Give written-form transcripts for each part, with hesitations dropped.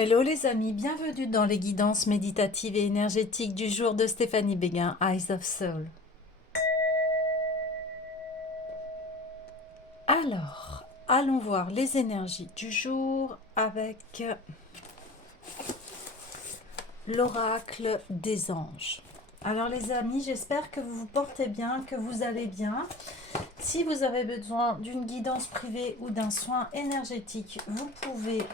Hello les amis, bienvenue dans les guidances méditatives et énergétiques du jour de Stéphanie Béguin, Eyes of Soul. Alors, allons voir les énergies du jour avec l'oracle des anges. Alors les amis, j'espère que vous vous portez bien, que vous allez bien. Si vous avez besoin d'une guidance privée ou d'un soin énergétique, vous pouvez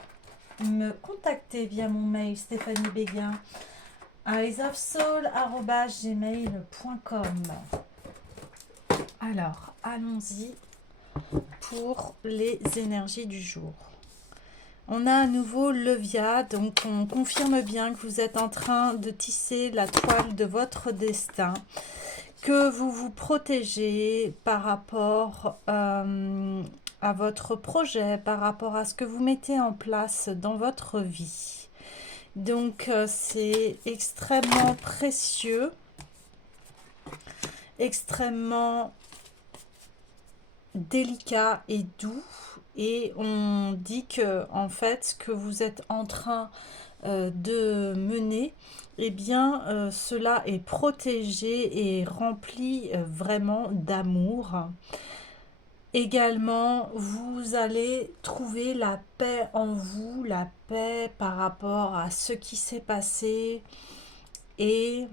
me contacter via mon mail Stéphanie Béguin eyesofsoul@gmail.com. Alors, allons-y pour les énergies du jour. On a à nouveau Levia, donc on confirme bien que vous êtes en train de tisser la toile de votre destin, que vous vous protégez par rapport à votre projet, par rapport à ce que vous mettez en place dans votre vie. Donc c'est extrêmement précieux, extrêmement délicat et doux, et on dit que en fait ce que vous êtes en train de mener, eh bien cela est protégé et rempli vraiment d'amour. Également, vous allez trouver la paix en vous, la paix par rapport à ce qui s'est passé, et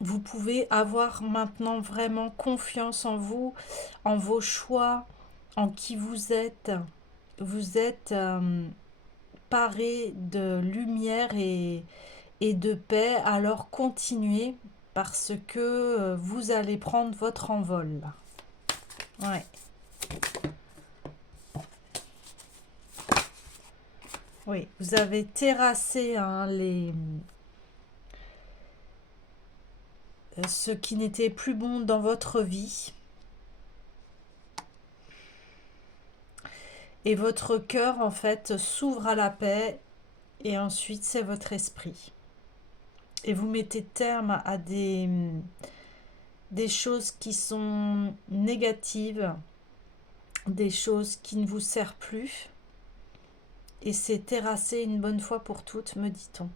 vous pouvez avoir maintenant vraiment confiance en vous, en vos choix, en qui vous êtes. Vous êtes paré de lumière et de paix, alors continuez parce que vous allez prendre votre envol. Ouais. Oui, vous avez terrassé ce qui n'était plus bon dans votre vie. Et votre cœur, en fait, s'ouvre à la paix. Et ensuite, c'est votre esprit. Et vous mettez terme à des choses qui sont négatives, des choses qui ne vous servent plus. Et c'est terrassé une bonne fois pour toutes, me dit-on.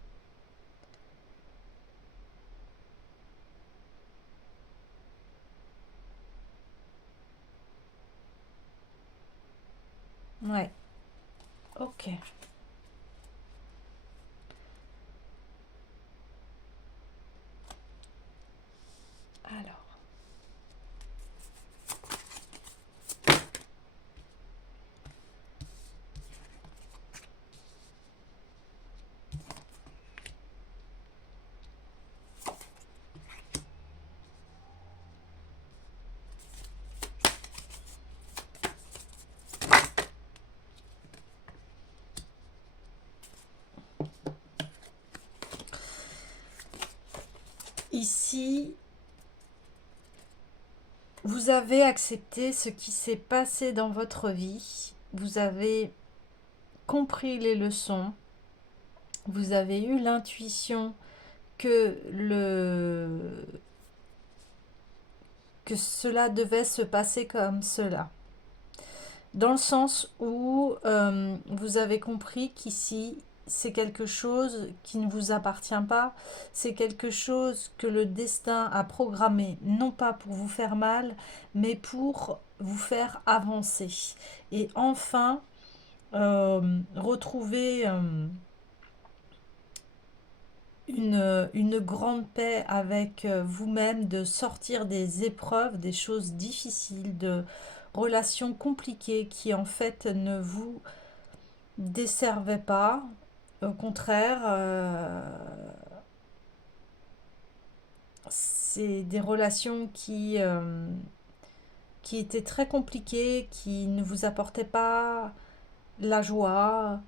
Ouais, ok. Alors, ici, vous avez accepté ce qui s'est passé dans votre vie. Vous avez compris les leçons. Vous avez eu l'intuition que que cela devait se passer comme cela. Dans le sens où vous avez compris qu'ici, c'est quelque chose qui ne vous appartient pas, c'est quelque chose que le destin a programmé, non pas pour vous faire mal, mais pour vous faire avancer. Et enfin, retrouver une grande paix avec vous-même, de sortir des épreuves, des choses difficiles, de relations compliquées qui en fait ne vous desservaient pas. Au contraire, c'est des relations qui étaient très compliquées, qui ne vous apportaient pas la joie,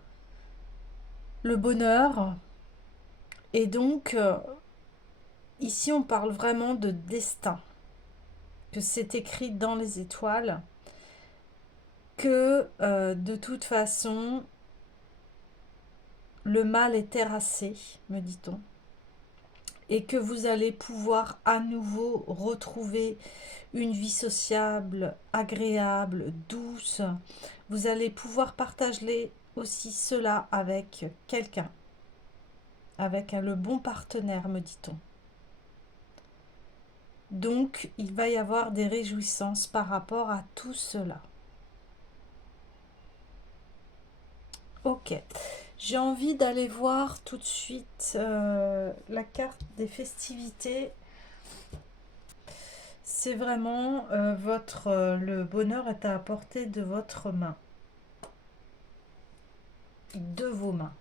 le bonheur. Et donc, ici, on parle vraiment de destin, que c'est écrit dans les étoiles, que de toute façon, le mal est terrassé, me dit-on, et que vous allez pouvoir à nouveau retrouver une vie sociable, agréable, douce. Vous allez pouvoir aussi cela avec quelqu'un, avec le bon partenaire, me dit-on. Donc, il va y avoir des réjouissances par rapport à tout cela. Ok, j'ai envie d'aller voir tout de suite la carte des festivités. C'est vraiment le bonheur est à la portée de votre main, de vos mains.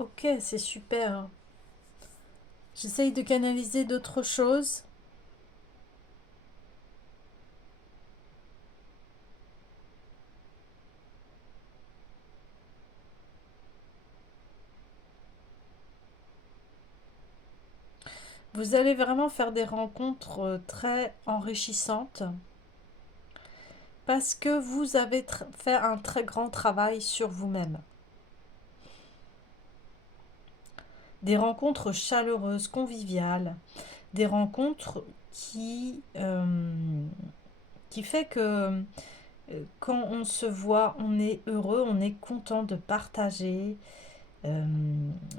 Ok, c'est super. J'essaye de canaliser d'autres choses. Vous allez vraiment faire des rencontres très enrichissantes parce que vous avez fait un très grand travail sur vous-même. Des rencontres chaleureuses, conviviales, des rencontres qui fait que quand on se voit, on est heureux, on est content de partager euh,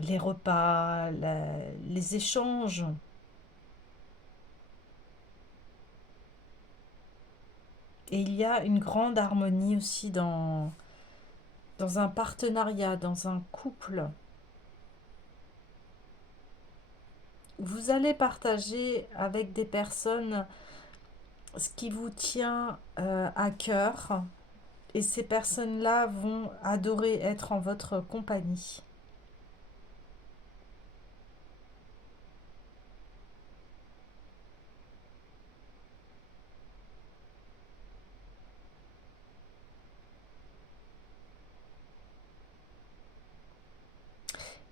les repas, les échanges. Et il y a une grande harmonie aussi dans un partenariat, dans un couple. Vous allez partager avec des personnes ce qui vous tient à cœur et ces personnes-là vont adorer être en votre compagnie.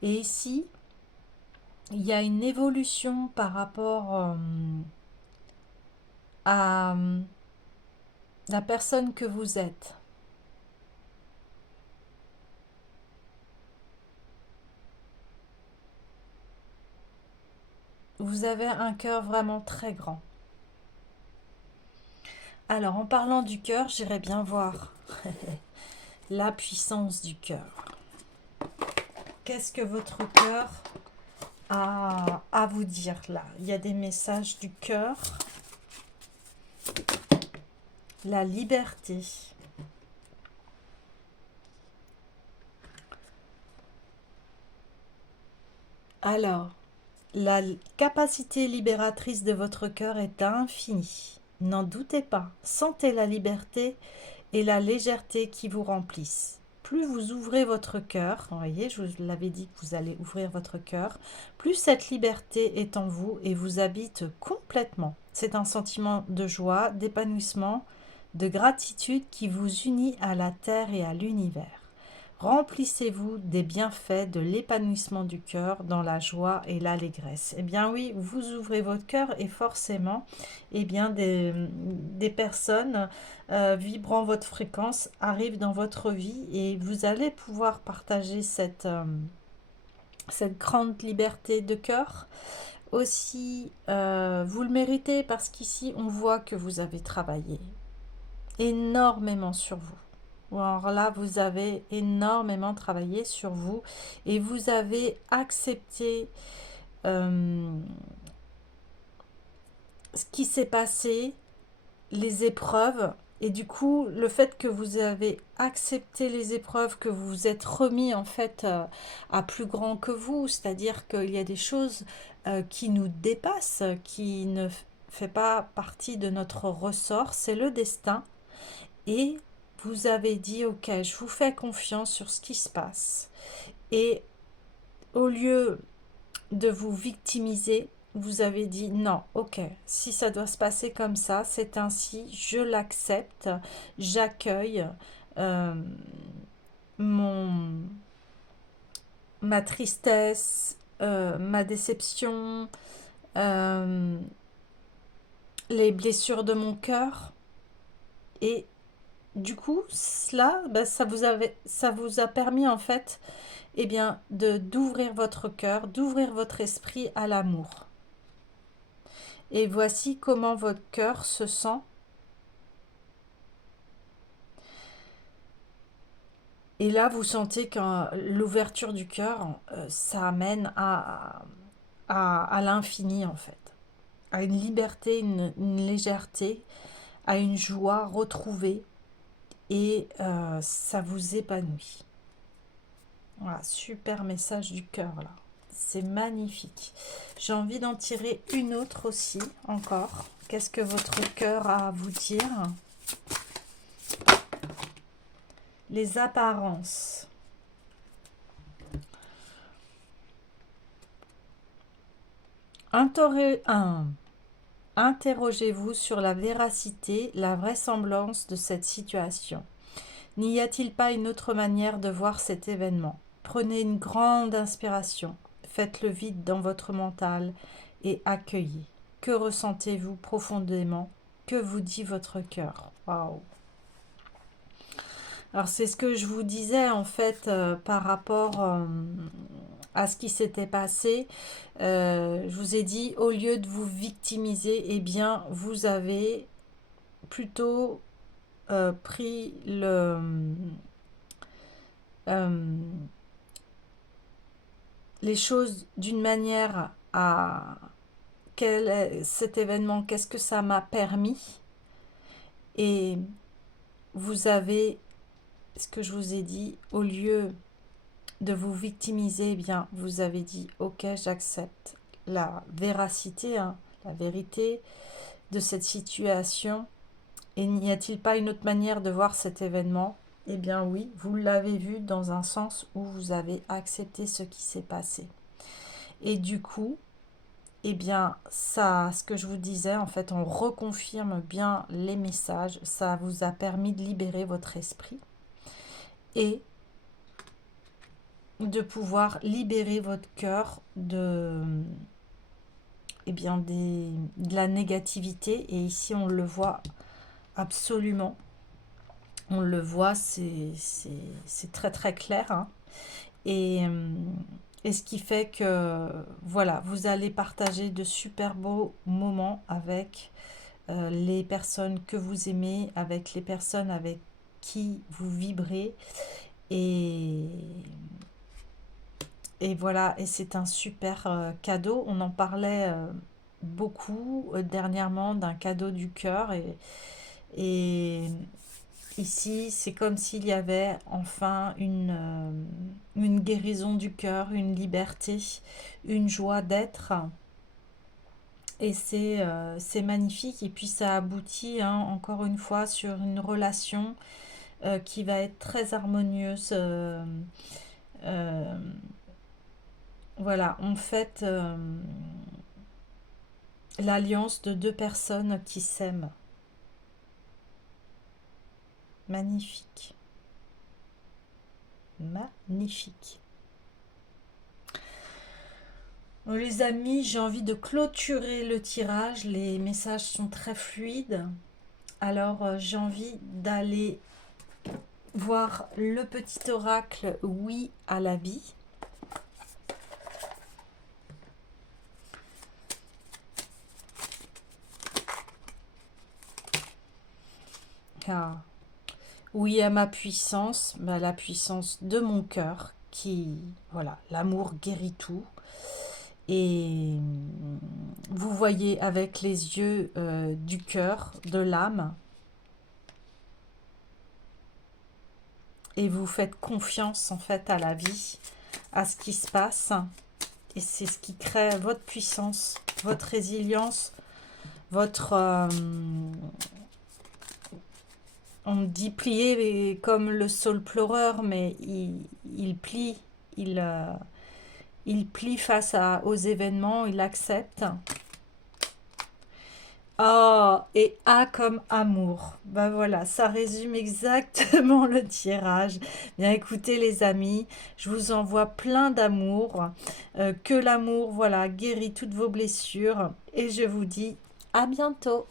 Et ici, il y a une évolution par rapport à la personne que vous êtes. Vous avez un cœur vraiment très grand. Alors, en parlant du cœur, j'irais bien voir la puissance du cœur. Qu'est-ce que votre cœur a à vous dire là? Il y a des messages du cœur. La liberté. Alors, la capacité libératrice de votre cœur est infinie. N'en doutez pas. Sentez la liberté et la légèreté qui vous remplissent. Plus vous ouvrez votre cœur, vous voyez, je vous l'avais dit que vous allez ouvrir votre cœur, plus cette liberté est en vous et vous habite complètement. C'est un sentiment de joie, d'épanouissement, de gratitude qui vous unit à la terre et à l'univers. Remplissez-vous des bienfaits de l'épanouissement du cœur dans la joie et l'allégresse. Eh bien oui, vous ouvrez votre cœur et forcément, eh bien des personnes vibrant votre fréquence arrivent dans votre vie et vous allez pouvoir partager cette grande liberté de cœur. Aussi, vous le méritez parce qu'ici, on voit que vous avez travaillé énormément sur vous. Alors là, vous avez énormément travaillé sur vous et vous avez accepté ce qui s'est passé, les épreuves. Et du coup, le fait que vous avez accepté les épreuves, que vous vous êtes remis en fait à plus grand que vous, c'est-à-dire qu'il y a des choses qui nous dépassent, qui ne fait pas partie de notre ressort, c'est le destin. Et vous avez dit, ok, je vous fais confiance sur ce qui se passe. Et au lieu de vous victimiser, vous avez dit non, ok, si ça doit se passer comme ça, c'est ainsi, je l'accepte, j'accueille euh, mon ma tristesse, ma déception, euh, les blessures de mon cœur. Et du coup, cela, bah, ça vous a permis en fait, eh bien, d'ouvrir votre cœur, d'ouvrir votre esprit à l'amour. Et voici comment votre cœur se sent Et là, vous sentez que l'ouverture du cœur, ça amène à l'infini, en fait. À une liberté, une légèreté, à une joie retrouvée. Et ça vous épanouit. Voilà, super message du cœur, là. C'est magnifique. J'ai envie d'en tirer une autre aussi, encore. Qu'est-ce que votre cœur a à vous dire? Les apparences. Interrogez-vous sur la véracité, la vraisemblance de cette situation. N'y a-t-il pas une autre manière de voir cet événement? Prenez une grande inspiration, faites le vide dans votre mental et accueillez. Que ressentez-vous profondément? Que vous dit votre cœur? Waouh! Alors c'est ce que je vous disais en fait par rapport à ce qui s'était passé. Je vous ai dit, au lieu de vous victimiser, eh bien vous avez plutôt pris les choses d'une manière à cet événement, qu'est-ce que ça m'a permis, et vous avez, ce que je vous ai dit, au lieu de vous victimiser, eh bien vous avez dit ok, j'accepte la véracité, hein, la vérité de cette situation, et n'y a-t-il pas une autre manière de voir cet événement? Eh bien oui, vous l'avez vu dans un sens où vous avez accepté ce qui s'est passé. Et du coup, eh bien, ça, ce que je vous disais, en fait, on reconfirme bien les messages. Ça vous a permis de libérer votre esprit et de pouvoir libérer votre cœur eh bien, de la négativité. Et ici, on le voit absolument. On le voit, c'est très très clair, hein. Et ce qui fait que, voilà, vous allez partager de super beaux moments avec les personnes que vous aimez, avec les personnes avec qui vous vibrez. Et, et voilà, et c'est un super cadeau. On en parlait beaucoup dernièrement d'un cadeau du cœur. Et ici, c'est comme s'il y avait enfin une guérison du cœur, une liberté, une joie d'être. Et c'est magnifique. Et puis ça aboutit, hein, encore une fois, sur une relation qui va être très harmonieuse. Euh, voilà, on fête l'alliance de deux personnes qui s'aiment. Magnifique. Magnifique. Bon, les amis, j'ai envie de clôturer le tirage. Les messages sont très fluides. Alors, j'ai envie d'aller voir le petit oracle oui à la vie. Ah. Oui à ma puissance, la puissance de mon cœur qui, voilà, l'amour guérit tout. Et vous voyez avec les yeux du cœur, de l'âme, et vous faites confiance en fait à la vie, à ce qui se passe, et c'est ce qui crée votre puissance, votre résilience, votre on dit plier comme le saule pleureur, mais il plie, il plie face aux événements, il accepte. Oh, et A comme amour. Ben voilà, ça résume exactement le tirage. Bien écoutez les amis, je vous envoie plein d'amour. Que l'amour, voilà, guérit toutes vos blessures. Et je vous dis à bientôt.